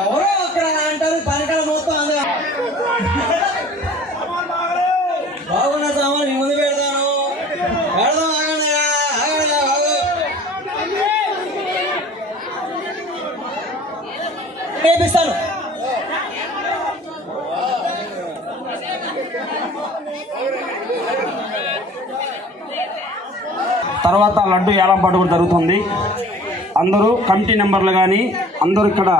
ఎవరో అక్కడ అంటారు పనికాల మొత్తం అందులో బాగున్న సామాన్ మీ ముందు పెడతాను. పెడదాం, ఆగండి ఆగండి బాబు. రేపిస్తాను. తర్వాత లడ్డు ఏలం పాటు కూడా జరుగుతుంది. అందరూ కమిటీ మెంబర్లు కానీ అందరూ ఇక్కడ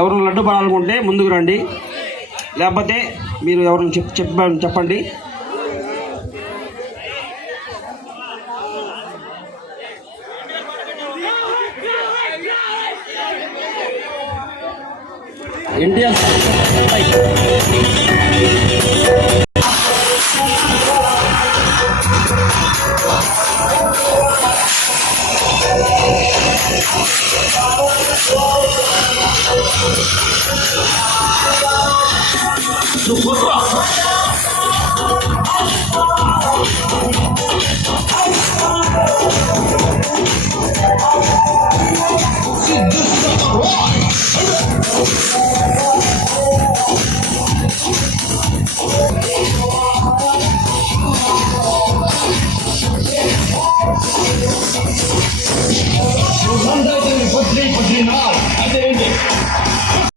ఎవరు లడ్డు పడాలనుకుంటే ముందుకు రండి, లేకపోతే మీరు ఎవరిని చెప్పండి. Indian One